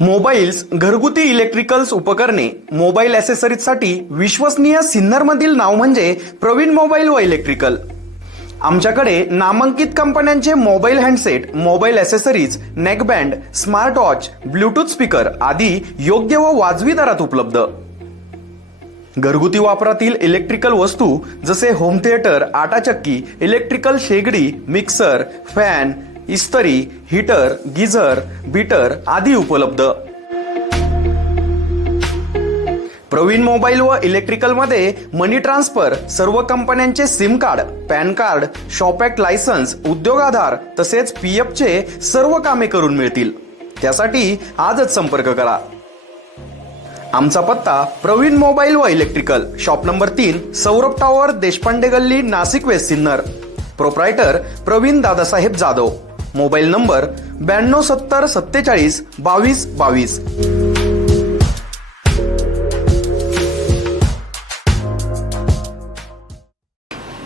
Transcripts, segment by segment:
Mobiles घरगुती electricals उपकरणे mobile ॲसेसरीजसाठी विश्वसनीय सिन्नरमधील नाव म्हणजे प्रवीण मोबाईल व इलेक्ट्रिकल आमच्याकडे नामांकित कंपन्यांचे mobile handset mobile accessories neckband smart watch bluetooth speaker आदी योग्य व वाजवी दरात उपलब्ध. घरगुती वापरातील इलेक्ट्रिकल वस्तू जसे होम थिएटर आटाचक्की इलेक्ट्रिकल शेगडी मिक्सर फॅन इस्तरी हीटर गिझर बीटर आदी उपलब्ध. प्रवीण मोबाईल व इलेक्ट्रिकलमध्ये मनी ट्रान्सफर सर्व कंपन्यांचे SIM card PAN card shop act licence उद्योग आधार तसेच पी चे सर्व कामे करून मिळतील. त्यासाठी आजच संपर्क करा. आमचा पत्ता प्रवीण मोबाईल व इलेक्ट्रिकल शॉप नंबर तीन सौरभ टॉवर देशपांडे गल्ली Nashik west Sinnar. Proprietor Praveen Dadasaheb Jadhav. Mobile number ब्याण्णव सत्तर सत्तेचाळीस बावीस बावीस.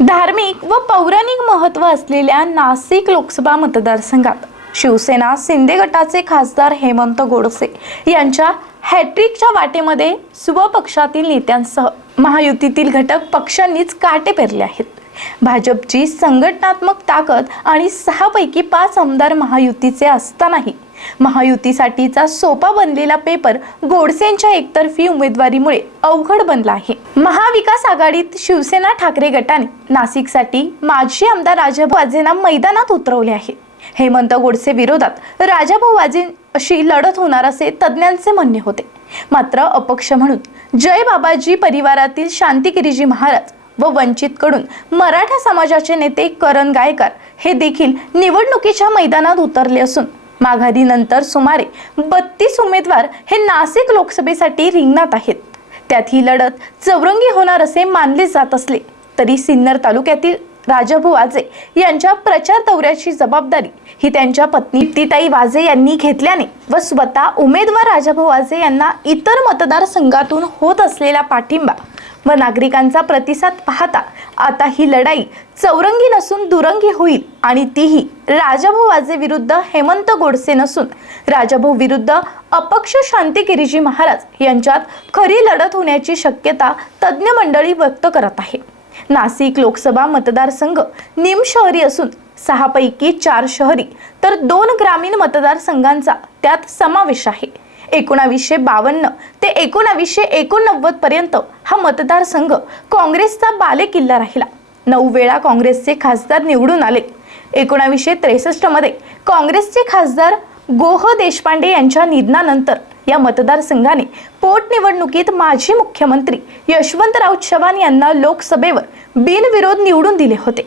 धार्मिक व पौराणिक महत्त्व असलेल्या नाशिक लोकसभा मतदारसंघात शिवसेना शिंदे गटाचे खासदार हेमंत गोडसे यांच्या हॅट्रिकच्या वाटेमध्ये स्वपक्षातील नेत्यांसह महायुतीतील घटक पक्षांनीच काटे पेरले आहेत. भाजपची संघटनात्मक ताकद आणि सहापैकी पाच आमदार महायुतीचे असतानाही महायुतीसाठीचा सोपा बनलेला पेपर गोडसेंच्या एकतर्फी उमेदवारीमुळे अवघड बनला आहे. महाविकास आघाडीत शिवसेना ठाकरे गटाने नाशिकसाठी माजी आमदार राजाभाऊ वाजेंना मैदानात उतरवले आहे. हेमंत गोडसे विरोधात राजाभाऊ वाजे अशी लढत होणार असे तज्ज्ञांचे म्हणणे होते. मात्र अपक्ष म्हणून जय बाबाजी परिवारातील शांतिगिरीजी महाराज व वंचितकडून मराठा समाजाचे नेते करण गायकर हे देखील निवडणुकीच्या मैदानात उतरले असून माघारीनंतर सुमारे बत्तीस उमेदवार हे नाशिक लोकसभेसाठी रिंगणात आहेत. त्यात ही लढत चौरंगी होणार असे मानले जात असले तरी सिन्नर तालुक्यातील राजाभाऊ वाजे यांच्या प्रचार दौऱ्याची जबाबदारी ही त्यांच्या पत्नी प्रीतीताई वाजे यांनी घेतल्याने व स्वतः उमेदवार राजाभाऊ वाजे यांना इतर मतदारसंघातून होत असलेला पाठिंबा व नागरिकांचा प्रतिसाद पाहता आता ही लढाई चौरंगी नसून दुरंगी होईल आणि तीही राजाभाऊ वाजे विरुद्ध हेमंत गोडसे नसून राजाभाऊ विरुद्ध अपक्ष शांती गिरीजी महाराज यांच्यात खरी लढत होण्याची शक्यता तज्ज्ञ मंडळी व्यक्त करत आहे. नाशिक लोकसभा मतदारसंघ निमशहरी असून सहापैकी चार शहरी तर दोन ग्रामीण मतदारसंघांचा त्यात समावेश आहे. एकोणावीसशे बावन्न ते एकोणावीसशे एकोणनव्वद पर्यंत हा मतदारसंघ काँग्रेसचा बालेकिल्ला राहिला. नऊ वेळा काँग्रेसचे खासदार निवडून आले. एकोणावीसशे त्रेसष्टमध्ये काँग्रेसचे खासदार गोह देशपांडे यांच्या निधनानंतर या मतदारसंघाने पोटनिवडणुकीत माजी मुख्यमंत्री यशवंतराव चव्हाण यांना लोकसभेवर बिनविरोध निवडून दिले होते.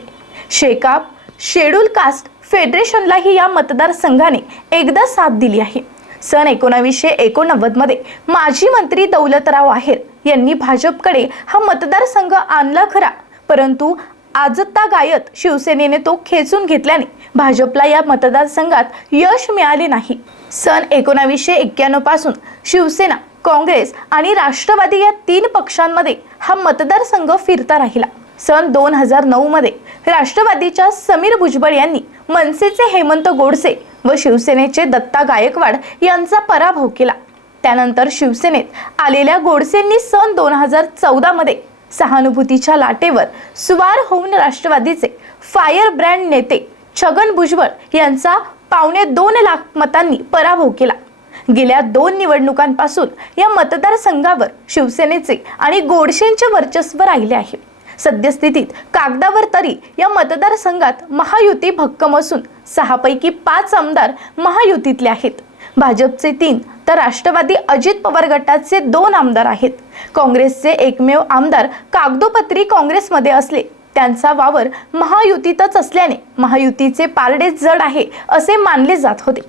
शेकाप शेड्यूल कास्ट फेडरेशनलाही या मतदारसंघाने एकदा साथ दिली आहे. सन एकोणावीसशे एकोणनव्वदमध्ये माजी मंत्री दौलतराव आहेर यांनी भाजपकडे हा मतदारसंघ आणला खरा. परंतु आजता गायत शिवसेनेने तो खेचून घेतल्याने भाजपला या मतदारसंघात यश मिळाले नाही. सन एकोणावीसशे एक्क्याण्णवपासून शिवसेना काँग्रेस आणि राष्ट्रवादी या तीन पक्षांमध्ये हा मतदारसंघ फिरता राहिला. सन दोन हजार नऊमध्ये राष्ट्रवादीच्या समीर भुजबळ यांनी मनसेचे हेमंत गोडसे व शिवसेनेचे दत्ता गायकवाड यांचा पराभव केला. त्यानंतर शिवसेनेत आलेल्या गोडसेंनी सन दोन हजार चौदामध्ये सहानुभूतीच्या लाटेवर स्वार होऊन राष्ट्रवादीचे फायर ब्रँड नेते छगन भुजबळ यांचा पावणे दोन लाख मतांनी पराभव केला. गेल्या दोन निवडणुकांपासून या मतदारसंघावर शिवसेनेचे आणि गोडसेंचे वर्चस्व राहिले आहे. सद्यस्थितीत कागदावर तरी या मतदारसंघात महायुती भक्कम असून सहापैकी पाच आमदार महायुतीतले आहेत. भाजपचे तीन तर राष्ट्रवादी अजित पवार गटाचे दोन आमदार आहेत. काँग्रेसचे एकमेव आमदार कागदोपत्री काँग्रेसमध्ये असले त्यांचा वावर महायुतीतच असल्याने महायुतीचे पारडे जड आहे असे मानले जात होते.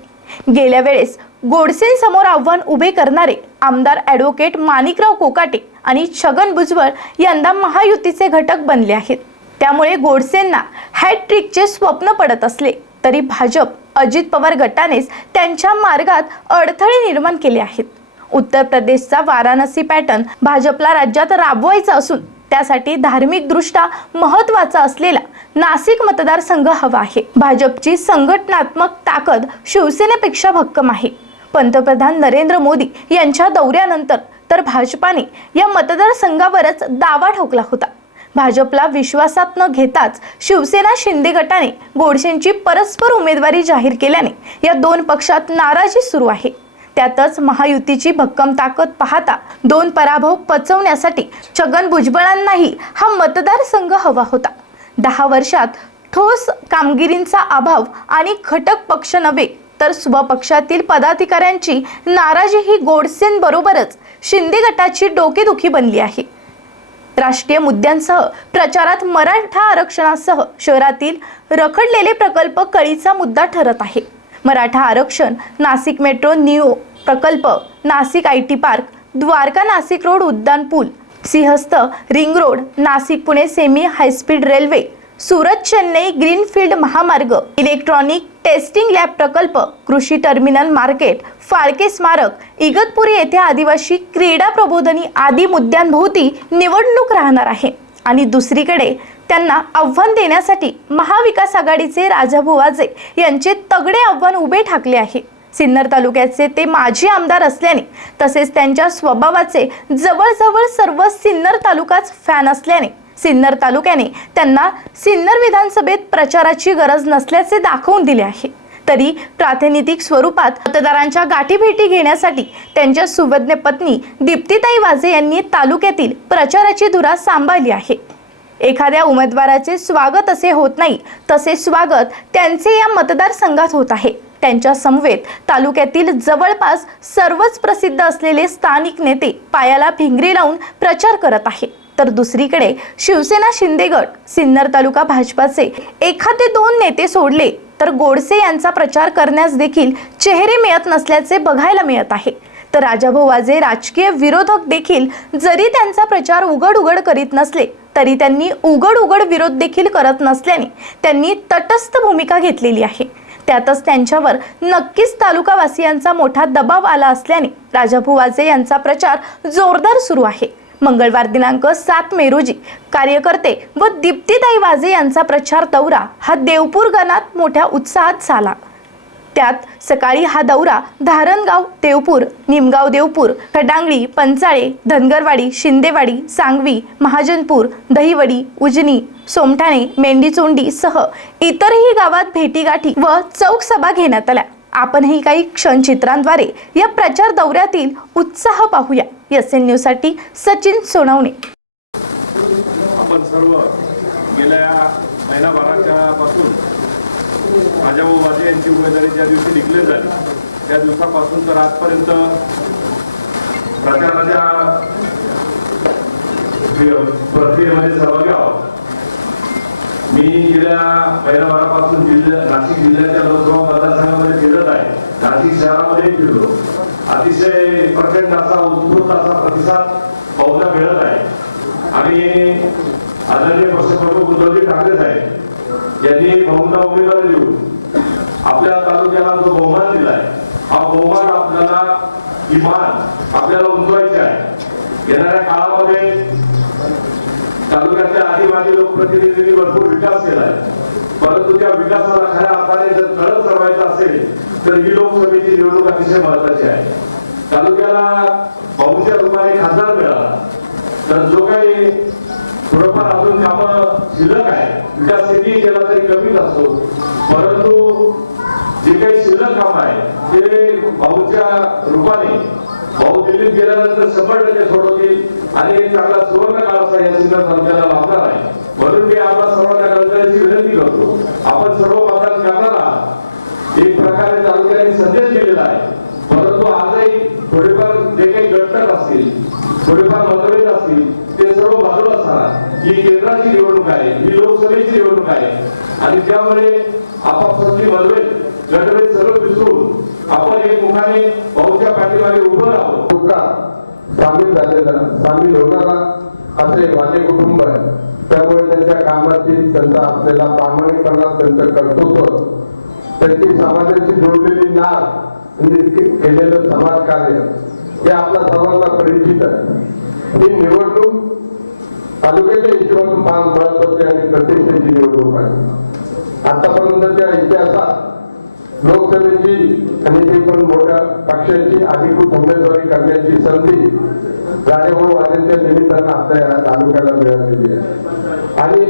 गेल्या वेळेस गोडसेंसमोर आव्हान उभे करणारे आमदार ॲडव्होकेट माणिकराव कोकाटे आणि छगन भुजबळ यंदा महायुतीचे घटक बनले आहेत. त्यामुळे गोडसेंना हॅट्रिकचे स्वप्न पडत असले तरी भाजप अजित पवार गटानेच त्यांच्या मार्गात अडथळे निर्माण केले आहेत. उत्तर प्रदेशचा वाराणसी पॅटर्न भाजपला राज्यात राबवायचा असून त्यासाठी धार्मिकदृष्ट्या महत्त्वाचा महत्त्वाचा असलेला नाशिक मतदारसंघ हवा आहे. भाजपची संघटनात्मक ताकद शिवसेनेपेक्षा भक्कम आहे. पंतप्रधान नरेंद्र मोदी यांच्या दौऱ्यानंतर तर भाजपाने या मतदारसंघावरच दावा ठोकला होता. भाजपला विश्वासात न घेताच शिवसेना शिंदे गटाने गोडसेंची परस्पर उमेदवारी जाहीर केल्याने या दोन पक्षात नाराजी सुरू आहे. त्यातच महायुतीची भक्कम ताकद पाहता दोन पराभव पचवण्यासाठी छगन भुजबळांनाही हा मतदारसंघ हवा होता. दहा वर्षात ठोस कामगिरींचा अभाव आणि घटक पक्ष नव्हे तर स्वपक्षातील पदाधिकाऱ्यांची नाराजी ही गोडसेंबरोबरच शिंदे गटाची डोकेदुखी बनली आहे. राष्ट्रीय मुद्द्यांसह प्रचारात मराठा आरक्षणासह शहरातील रखडलेले प्रकल्प कळीचा मुद्दा ठरत आहे. मराठा आरक्षण नाशिक मेट्रो न्यू प्रकल्प Nashik I T park Dwarka Nashik road उड्डाण पूल Simhastha ring road Nashik Pune semi high speed railway Surat Chennai greenfield महामार्ग इलेक्ट्रॉनिक टेस्टिंग लॅब प्रकल्प कृषी टर्मिनल मार्केट फाळके स्मारक इगतपुरी येथे आदिवासी क्रीडा प्रबोधनी आदी मुद्द्यांभोवती निवडणूक राहणार आहे. आणि दुसरीकडे त्यांना आव्हान देण्यासाठी महाविकास आघाडीचे राजाभाऊ वाजे यांचे तगडे आव्हान उभे ठाकले आहे. सिन्नर तालुक्याचे ते माजी आमदार असल्याने तसेच त्यांच्या स्वभावाचे जवळजवळ सर्व सिन्नर तालुकाच फॅन असल्याने सिन्नर तालुक्याने त्यांना सिन्नर विधानसभेत प्रचाराची गरज नसल्याचे दाखवून दिले आहे. तरी प्रातिनिधिक स्वरूपात मतदारांच्या गाठीभेटी घेण्यासाठी त्यांच्या सुवज्ञ पत्नी दीप्तीताई वाजे यांनी तालुक्यातील प्रचाराची धुरा सांभाळली आहे. एखाद्या उमेदवाराचे स्वागत असे होत नाही तसे स्वागत त्यांचे या मतदारसंघात होत आहे. त्यांच्या समवेत तालुक्यातील जवळपास सर्वच प्रसिद्ध असलेले स्थानिक नेते पायाला भिंगरी लावून प्रचार करत आहे तर दुसरीकडे शिवसेना शिंदेगड सिन्नर तालुका भाजपाचे एखादे दोन नेते सोडले तर गोडसे यांचा प्रचार करण्यास देखील चेहरे मिळत नसल्याचे बघायला मिळत आहे. तर राजाभाऊ वाजे राजकीय विरोधक देखील जरी त्यांचा प्रचार उघड उघड करीत नसले तरी त्यांनी उघड उघड विरोध देखील करत नसल्याने त्यांनी तटस्थ भूमिका घेतलेली आहे. त्यातच त्यांच्यावर नक्कीच तालुकावासियांचा मोठा दबाव आला असल्याने राजाभू वाजे यांचा प्रचार जोरदार सुरू आहे. मंगळवार दिनांक सात मे रोजी कार्यकर्ते व दीप्तीताई वाजे यांचा प्रचार दौरा हा देवपूर गणात मोठ्या उत्साहात झाला. त्यात सकाळी हा दौरा धारणगाव देवपूर निमगाव देवपूर खडांगळी पंचाळे धनगरवाडी शिंदेवाडी सांगवी महाजनपूर दहिवडी उजनी सोमठाणे मेंढीचोंडी सह इतरही गावात भेटीगाठी व चौक सभा घेण्यात आल्या. आपणही काही क्षणचित्रांद्वारे या प्रचार दौऱ्यातील उत्साह पाहूया. एस एन न्यूजसाठी सचिन सोनवणे. आपण सर्व गेल्या महिनाभराच्या पासून राजाभाऊ वाजे यांची उमेदवारी ज्या दिवशी डिक्लेअर झाली त्या दिवसापासून तर आजपर्यंत प्रचाराच्या प्रक्रियेमध्ये सहभागी आहोत. मी गेल्या महिनाभरापासून जिल्ह्या नाशिक जिल्ह्याच्या लोकसभा मतदारसंघामध्ये फिरत आहे. नाशिक शहरामध्ये फिरलो. अतिशय प्रचंड असा उत्स्फूर्त असा प्रतिसाद बहुधा मिळत आहे. आणि आदरणीय पक्षप्रमुख उद्धवजी ठाकरे साहेब यांनी बहुधा उमेदवारी देऊन आपल्या तालुक्याला जो बहुमान दिलाय हा बहुमान आपल्याला किमान आपल्याला उंचवायचे आहे. येणाऱ्या काळामध्ये तालुक्यातल्या आदिवासी लोकप्रतिनिधींनी भरपूर विकास केलाय. परंतु त्या विकासाला खऱ्या अर्थाने जर कळत सरवायचं असेल तर ही लोकसभेची निवडणूक अतिशय महत्वाची आहे. तालुक्याला बहुच्या रूपाने खासदार मिळाला तर जो काही थोडंफार अजून कामं शिल्लक आहे विकास किती केला तरी कमीच असतो. परंतु जे काही शिल्लक काम आहे ते भाऊच्या रूपाने भाऊ दिल्लीत गेल्यानंतर शंभर टक्के सोडवतील आणि एक चांगला सुवर्ण काळ असा या सिन्नर तालुक्याला लाभणार आहे. म्हणून मी आपल्या सर्वांना कळकळीची विनंती करतो. आपण सर्व मतदान करणार एक प्रकारे तालुक्याने संदेश दिलेला आहे. परंतु आजही थोडेफार जे काही गटक असतील थोडेफार मतभेद असतील ते सर्व बाजूला असणार ही केंद्राची निवडणूक आहे ही लोकसभेची निवडणूक आहे. आणि त्यामुळे आपापसातली मतभेद गटभेद सगळं आपण एक मुखाने भाऊच्या पाठीमागे उभं राहू. तुका सामील झालेला सामील होणारा असे माझे कुटुंब आहे. त्यामुळे त्यांच्या कामाची त्यांचा असलेला प्रामाणिकपणा त्यांचं कर्तृत्व त्यांची समाजाशी जोडलेली नाद केलेलं समाज कार्य हे आपल्या सर्वांना परिचित आहे. ही निवडणूक तालुक्याच्या हिशोबातून फार महत्वाची आणि प्रतिष्ठेची निवडणूक आहे. आतापर्यंतच्या इतिहासात लोकसभेची आणि ती पण मोठ्या पक्षाची अधिकृत उमेदवारी करण्याची संधी राजेभाऊ वाजेंच्या निमित्तानं आता या तालुक्याला मिळालेली आहे. आणि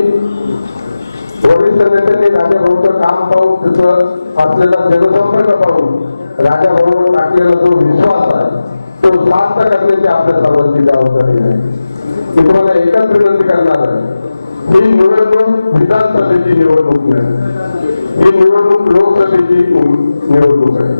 वरिष्ठ नेत्यांनी राजाभाऊचं काम पाहून तिथं असलेला जनसंपर्क पाहून राजाभाऊवर टाकलेला जो विश्वास आहे तो शांत करण्याची आपल्या सर्वांची जबाबदारी आहे. मी तुम्हाला एकच विनंती करणार आहे. ही निवडणूक विधानसभेची निवडणूक नाही ही निवडणूक लोकसभेची निवडणूक आहे.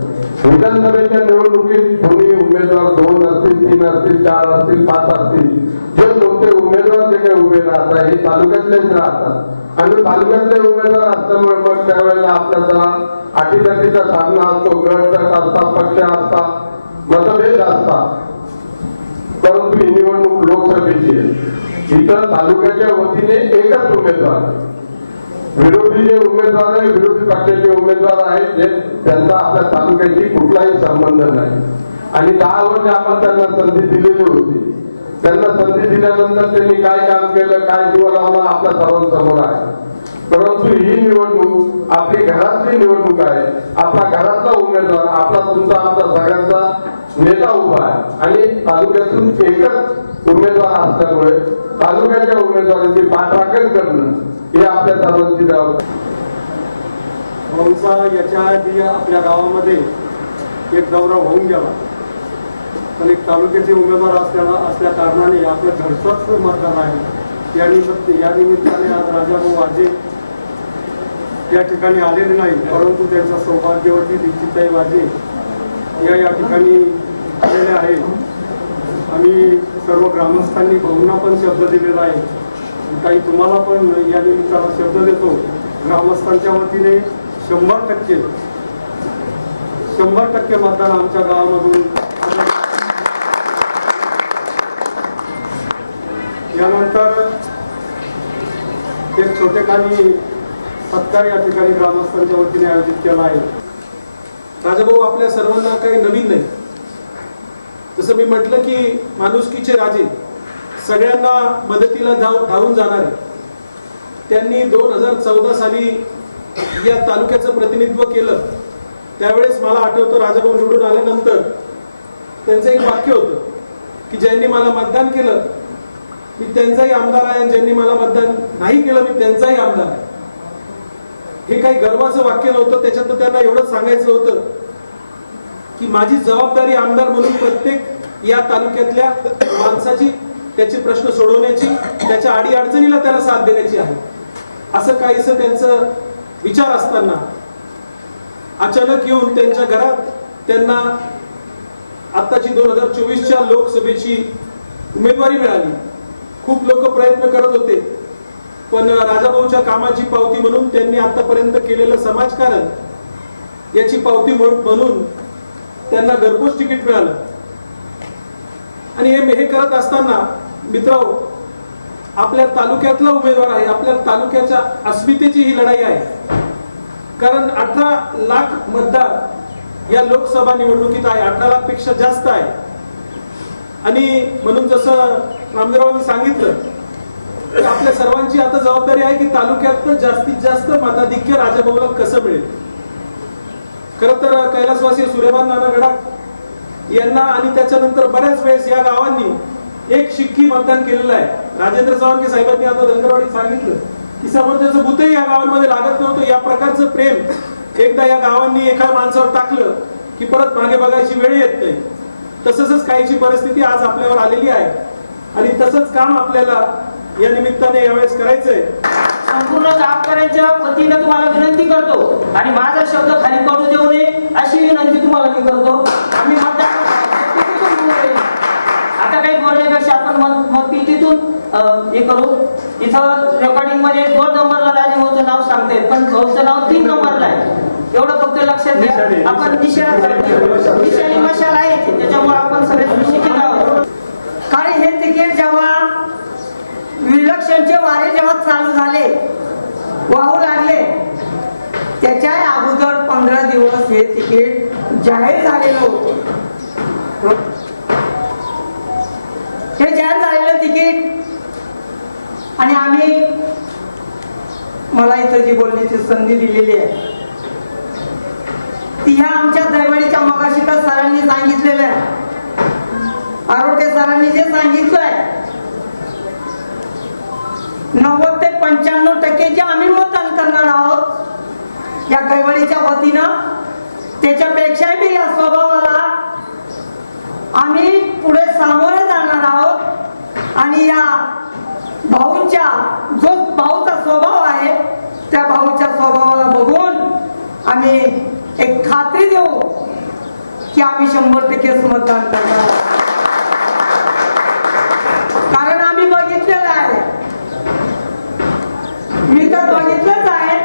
विधानसभेच्या निवडणुकीत दोन्ही उमेदवार दोन असतील तीन असतील चार असतील पाच असतील. जे कोणते उमेदवार जे काही उभे राहतात हे तालुक्यातलेच राहतात. आणि तालुक्यातले उमेदवार असल्यामुळे मग त्यावेळेला आपल्या जरा अटीतटीचा सामना असतो गटक गट असतात पक्ष असतात मतभेद असतात परंतु ही निवडणूक लोकसभेची आहे. इतर तालुक्याच्या वतीने एकच उमेदवार. आहे. विरोधी जे उमेदवार आहे विरोधी पक्षाचे उमेदवार आहेत जे त्यांचा आपल्या तालुक्याशी कुठलाही संबंध नाही. आणि दहा वर्ष आपण त्यांना संधी दिलेली होती. त्यांना संधी दिल्यानंतर त्यांनी काय काम केलं काय जीव लावला आपल्या सर्वांसमोर आहे. परंतु ही निवडणूक आपली घरातली निवडणूक आहे. आपला घरातला उमेदवार आपला तुमचा आमचा सगळ्यांचा नेता उभा आहे. आणि तालुक्यातून एकच उमेदवार असल्यामुळे तालुक्याच्या उमेदवारांची पाठराखण करणं हे आपल्या सर्वांची जबाबदारी. भाऊचा याच्या आधी आपल्या गावामध्ये एक दौरा होऊन गेला. पण एक तालुक्याचे उमेदवार असल्या असल्या कारणाने आपल्या घरचाच मतदान आहे. या निमित्त या निमित्ताने आज राजाभाऊ वाजे या ठिकाणी आलेले नाही परंतु त्यांच्या सौभाग्यवती दीक्षिताई वाजे या या ठिकाणी आलेल्या आहेत. आम्ही सर्व ग्रामस्थांनी भाऊंना पण शब्द दिलेला आहे. काही तुम्हाला पण या निमित्तानं शब्द देतो. ग्रामस्थांच्या वतीने शंभर टक्के शंभर टक्के मतदान आमच्या गावामधून यानंतर एक छोटेखानी सत्कार या ठिकाणी ग्रामस्थांच्या वतीने आयोजित केला आहे. राजाभाऊ आपल्या सर्वांना काही नवीन नाही. जसं मी म्हटलं की माणुसकीचे राजे सगळ्यांना मदतीला धाव धावून जाणारे. त्यांनी दोन हजार चौदा साली या तालुक्याचं प्रतिनिधित्व केलं. त्यावेळेस मला आठवतं राजाभाऊ निवडून आल्यानंतर त्यांचं एक वाक्य होतं की ज्यांनी मला मतदान केलं मी त्यांचाही आमदार आहे आणि ज्यांनी मला मतदान नाही केलं मी त्यांचाही आमदार आहे. हे काही गर्वाचं वाक्य नव्हतं त्याच्यात त्यांना एवढंच सांगायचं होतं. की माझी जबाबदारी आमदार म्हणून प्रत्येक या तालुक्यातल्या माणसाची त्याचे प्रश्न सोडवण्याची त्याच्या आडी अडचणीला त्याला साथ देण्याची आहे. असं काहीस त्यांचं विचार असताना अचानक येऊन त्यांच्या घरात त्यांना आत्ताची दोन हजार चोवीसच्या लोकसभेची उमेदवारी मिळाली. खूप लोक प्रयत्न करत होते. पण राजाभाऊच्या कामाची पावती म्हणून त्यांनी आतापर्यंत केलेलं समाजकारण याची पावती म्हणून म्हणून त्यांना घरपोच तिकीट मिळालं. आणि हे हे करत असताना मित्र आपल्या तालुक्यातला उमेदवार आहे. आपल्या तालुक्याच्या अस्मितेची ही लढाई आहे. कारण अठरा लाख मतदार या लोकसभा निवडणुकीत आहे. अठरा लाखपेक्षा जास्त आहे. आणि म्हणून जसं रामदेवरावांनी सांगितलं आपल्या सर्वांची आता जबाबदारी आहे की तालुक्यात जास्तीत जास्त मताधिक्य राजाभाऊला कसं मिळेल? खर तर कैलासवासी सूर्यभान नाना गडाख यांना आणि त्याच्यानंतर बऱ्याच वेळेस या गावांनी एक शिक्की मतदान केलेलं आहे. राजेंद्र चव्हाण साहेबांनी आता धनगरवाडीत सांगितलं की समर्थाचं भूतही या गावांमध्ये लागत नव्हतं. या प्रकारचं प्रेम एकदा या गावांनी एका माणसावर टाकलं की परत मागे बघायची वेळ येत नाही. तसंच काहीची परिस्थिती आज आपल्यावर आलेली आहे. आणि तसंच काम आपल्याला या निमित्ताने यावेळेस करायचंय. संपूर्ण गावकऱ्यांच्या वतीनं तुम्हाला विनंती करतो. आणि माझा शब्द खाली पडू देऊ नये अशी विनंती तुम्हाला मी करतो. आम्ही मतदान. आता काही बोलण्यापेक्षा आपण मत मतपेटीतून अं, हे करू. इथं रेकॉर्डिंगमध्ये दोन नंबरला राजेभाऊचं नाव सांगते पण भाऊचं नाव तीन नंबरला आहे. एवढं फक्त लक्षात घ्या. आपण निशाणा निशाणी मशाल आहे त्याच्यामुळे आपण सगळे निश्चित आहोत. कारण हे तिकीट जेव्हा विलक्षणचे वारे जेव्हा चालू झाले वाहू लागले त्याच्या अगोदर पंधरा दिवस हे तिकीट जाहीर झालेलं होत. हे जाहीर झालेलं तिकीट आणि आम्ही मला इथं जी बोलण्याची संधी दिलेली आहे ती ह्या आमच्या जयवणीच्या मगाशी तर सरांनी सांगितलेलं आहे. आरोग्य सरांनी जे सांगितलंय नव्वद ते पंच्याण्णव टक्के जे आम्ही मतदान करणार आहोत या कैवळीच्या वतीनं त्याच्यापेक्षा मी या स्वभावाला आम्ही पुढे सामोरे जाणार आहोत. आणि या भाऊंच्या जो भाऊचा स्वभाव आहे त्या भाऊच्या स्वभावाला बघून आम्ही एक खात्री देऊ की आम्ही शंभर टक्केच मतदान करणार आहोत. कारण आम्ही बघितलेलं आहे मी तर बघितलंच आहे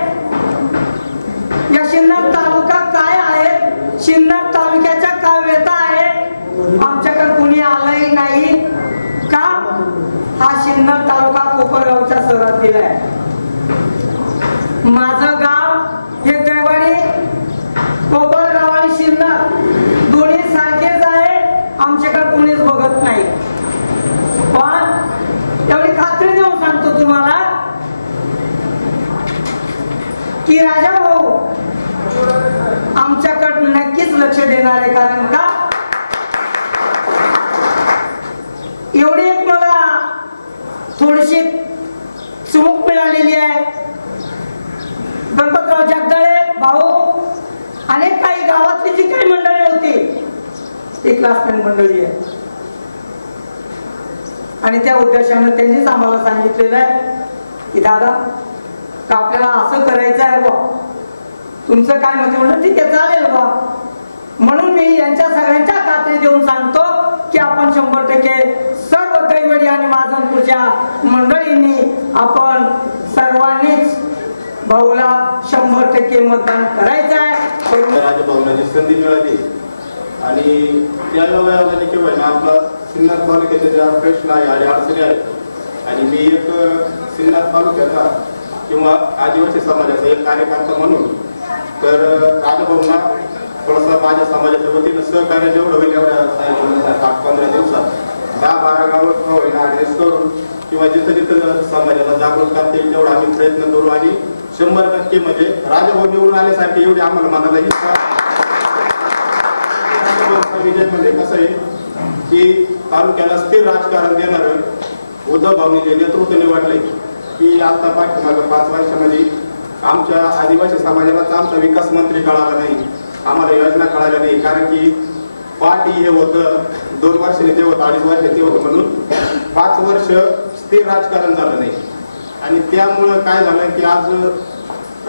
या शिन्नर तालुका काय आहे? शिन्नर तालुक्याच्या काय व्यथा आहे. आमच्याकडे कुणी आलंही नाही. का? हा शिन्नर तालुका कोपरगावच्या शहरात दिलाय माझं गाव हे कैवाडी कोपरगाव आणि शिन्नर दोन्ही सारखेच आहे आमच्याकडे कुणीच बघत नाही पण एवढी खात्री देऊन सांगतो तुम्हाला की राजा भाऊ आमच्याकडे नक्कीच लक्ष देणार आहे कारण का? एवढी एक मला थोडीशी चुमूक मिळालेली आहे. गणपतराव जगदळे भाऊ अनेक काही गावातली जी काही मंडळी होती ती क्लासमेट मंडळी आहे आणि त्या उद्देशानं त्यांनीच आम्हाला सांगितलेलं आहे की दादा का आपल्याला असं करायचं आहे बा? तुमचं काय मत म्हणलं ठीक आहे चालेल बा. म्हणून मी यांच्या सगळ्यांच्या खात्री देऊन सांगतो की आपण शंभर टक्के सर्व दैवडी आणि माजनपूरच्या मंडळींनी आपण सर्वांनीच भाऊला शंभर टक्के मतदान करायचं आहे. राजभवनाची संधी मिळाली आणि त्या योगायोगाने केव्हा ना आपला सिन्नर तालुक्याच्या ज्या प्रश्न आहे आणि अडचणी आहेत आणि मी एक सिन्नर तालुक्याचा किंवा आदिवासी समाजाचा एक कार्यकर्ता म्हणून तर राजभवना थोडासा माझ्या समाजाच्या वतीनं सहकार्य जेवढं होईल एवढ्या सात पंधरा दिवसात दहा बारा गावं होईना ॲड्रेस करून किंवा जिथं जिथं समाजाला जागृत करता येईल तेवढा आम्ही प्रयत्न करू आणि शंभर टक्के म्हणजे राजभवन निवडून आल्यासारखे एवढी आम्हाला मनाला इच्छा विजय म्हणजे कसं आहे की तालुक्याला स्थिर राजकारण देणार उद्धव भाऊनी जे नेतृत्व निवडलंय की आता पाठीमागं पाच वर्षामध्ये आमच्या आदिवासी समाजालाच आमचा विकास मंत्री कळाला नाही. आम्हाला योजना कळाल्या नाही. कारण की पार्टी हे होतं दोन वर्षाने ते होतं अडीच वर्ष ते होतं म्हणून पाच वर्ष स्थिर राजकारण झालं नाही. आणि त्यामुळं काय झालं की आज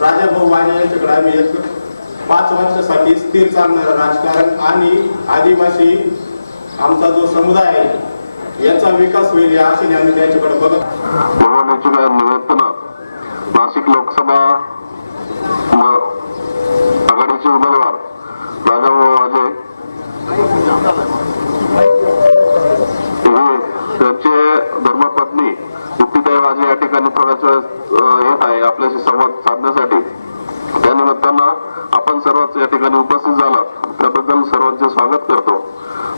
राजाभाऊ वाणी यांच्याकडे आम्ही एक पाच वर्षासाठी स्थिर चालणारं राजकारण आणि आदिवासी आमचा जो समुदाय आहे याचा विकास होईल या आशेने आम्ही त्याच्याकडे बघत निवडणुकीच्या नाशिक लोकसभा आघाडीचे उमेदवार राजाभाऊ अजय त्यांचे धर्मपत्नी मुक्तीताई वाजे या ठिकाणी थोड्याच थोडस येत आहे. आपल्याशी संवाद साधण्यासाठी. त्या निमित्तानं आपण सर्वच या ठिकाणी उपस्थित झालात. त्याबद्दल सर्वांचे स्वागत करतो.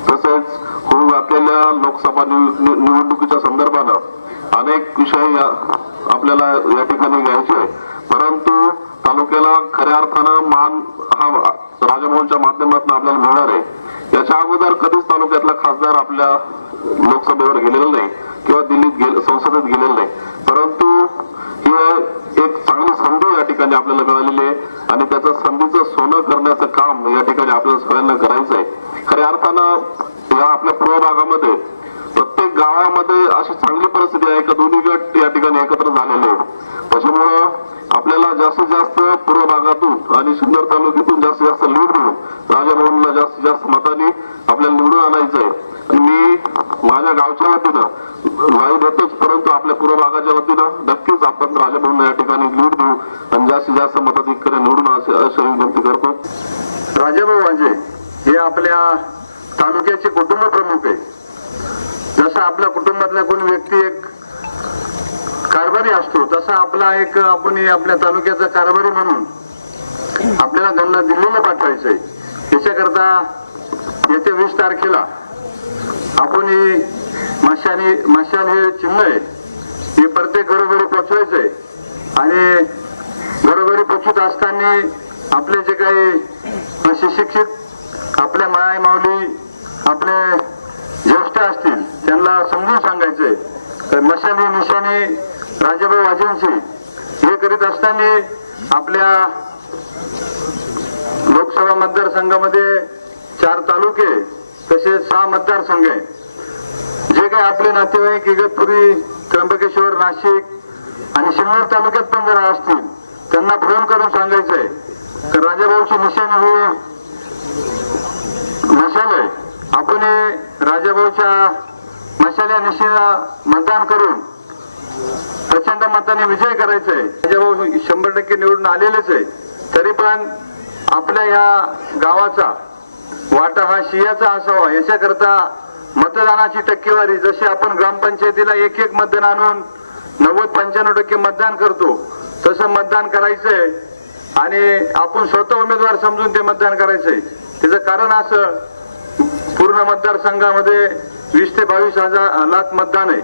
तसेच होऊ घातलेल्या लोकसभा निवडणुकीच्या संदर्भानं अनेक विषय आपल्याला या ठिकाणी घ्यायचे परंतु तालुक्याला खऱ्या अर्थानं मान हा राजभवनच्या माध्यमातून आपल्याला मिळणार आहे. याच्या अगोदर कधीच तालुक्यातला खासदार आपल्या लोकसभेवर गेलेला नाही किंवा दिल्लीत गेले संसदेत गेलेला नाही. परंतु हे एक चांगली संधी या ठिकाणी आपल्याला मिळालेली आहे आणि त्याचं संधीचं सोनं करण्याचं काम या ठिकाणी आपल्याला सगळ्यांना करायचं आहे. खऱ्या अर्थानं या आपल्या पूर्व भागामध्ये प्रत्येक गावामध्ये अशी चांगली परिस्थिती आहे का दोन्ही गट या ठिकाणी एकत्र झालेले आहेत. त्याच्यामुळं आपल्याला जास्तीत जास्त पूर्व भागातून आणि सुंदर तालुक्यातून जास्तीत जास्त लीड देऊन राजाभवनला जास्तीत जास्त मताने आपल्याला निवडून आणायचं आहे. माझ्या गावच्या वतीनं वायू देतोच परंतु आपल्या पूर्व भागाच्या वतीनं नक्कीच आपण राजाभवनला या ठिकाणी लीड देऊ आणि जास्तीत जास्त मताधिक्याने निवडून असे अशी विनंती करतो. राजाभाऊ वाजे हे आपल्या तालुक्याचे कुटुंब प्रमुख आहे. जसं आपल्या कुटुंबातला कोणी व्यक्ती एक कारभारी असतो तसा आपला एक आपण आपल्या तालुक्याचा कारभारी म्हणून आपल्याला त्यांना दिल्लीला पाठवायचंय. याच्याकरता येत्या वीस तारखेला आपण ही मशाने मशान हे चिन्ह आहे हे प्रत्येक घरोघरी पोचवायचंय. आणि घरोघरी पोचवत असताना आपले जे काही शिक्षित आपल्या माय माऊली आपले ज्येष्ठ असतील त्यांना समजून सांगायचंय. तर मशानी निशाणी राजाभाऊ वाजेंची हे करीत असताना आपल्या लोकसभा मतदारसंघामध्ये चार तालुके तसेच सहा मतदारसंघ आहे. जे काही आपले नातेवाईक इगतपुरी त्र्यंबकेश्वर नाशिक आणि सिन्नर तालुक्यात पण जर असतील त्यांना फोन करून सांगायचंय. तर राजाभाऊची निशाणी हो. मशाल आहे आपण हे राजाभाऊच्या मशाल्या निशाला मतदान करून प्रचंड मताने विजय करायचा आहे राजाभाऊ शंभर टक्के निवडून आलेलेच आहे. तरी पण आपल्या या गावाचा वाटा हा शियाचा असावा याच्याकरता मतदानाची टक्केवारी जशी आपण ग्रामपंचायतीला एक एक मतदान आणून नव्वद पंच्याण्णव टक्के मतदान करतो तसं मतदान करायचंय आणि आपण स्वतः उमेदवार समजून ते मतदान करायचंय. त्याचं कारण असं पूर्ण मतदारसंघामध्ये वीस ते बावीस हजार लाख मतदान आहे.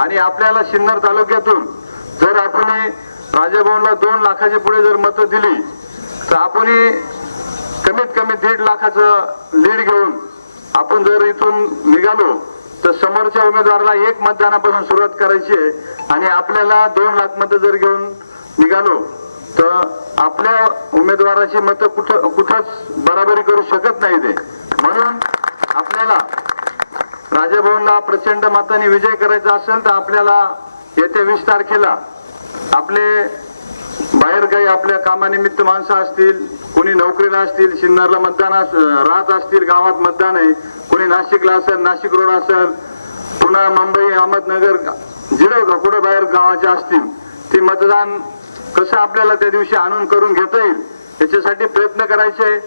आणि आपल्याला सिन्नर तालुक्यातून जर आपण राजाभवनला दोन लाखाच्या पुढे जर मतं दिली तर आपण कमीत कमी दीड लाखाचं लीड घेऊन आपण जर इथून निघालो तर समोरच्या उमेदवाराला एक मतदानापासून सुरुवात करायची आहे. आणि आपल्याला दोन लाख मतं जर घेऊन निघालो तर आपल्या उमेदवाराची मतं कुठं कुठंच बराबरी करू शकत नाही ते. म्हणून आपल्याला राजाभवनला प्रचंड मताने विजय करायचा असेल तर आपल्याला येत्या वीस तारखेला आपले बाहेर काही आपल्या कामानिमित्त माणसं असतील कोणी नोकरीला असतील सिन्नरला मतदान राहत असतील गावात मतदान आहे. कोणी नाशिकला असेल नाशिक रोड असेल पुन्हा मुंबई अहमदनगर जिडं का कुठं बाहेर गावाचे असतील ते मतदान कसं आपल्याला त्या दिवशी आणून करून घेता येईल याच्यासाठी प्रयत्न करायचे.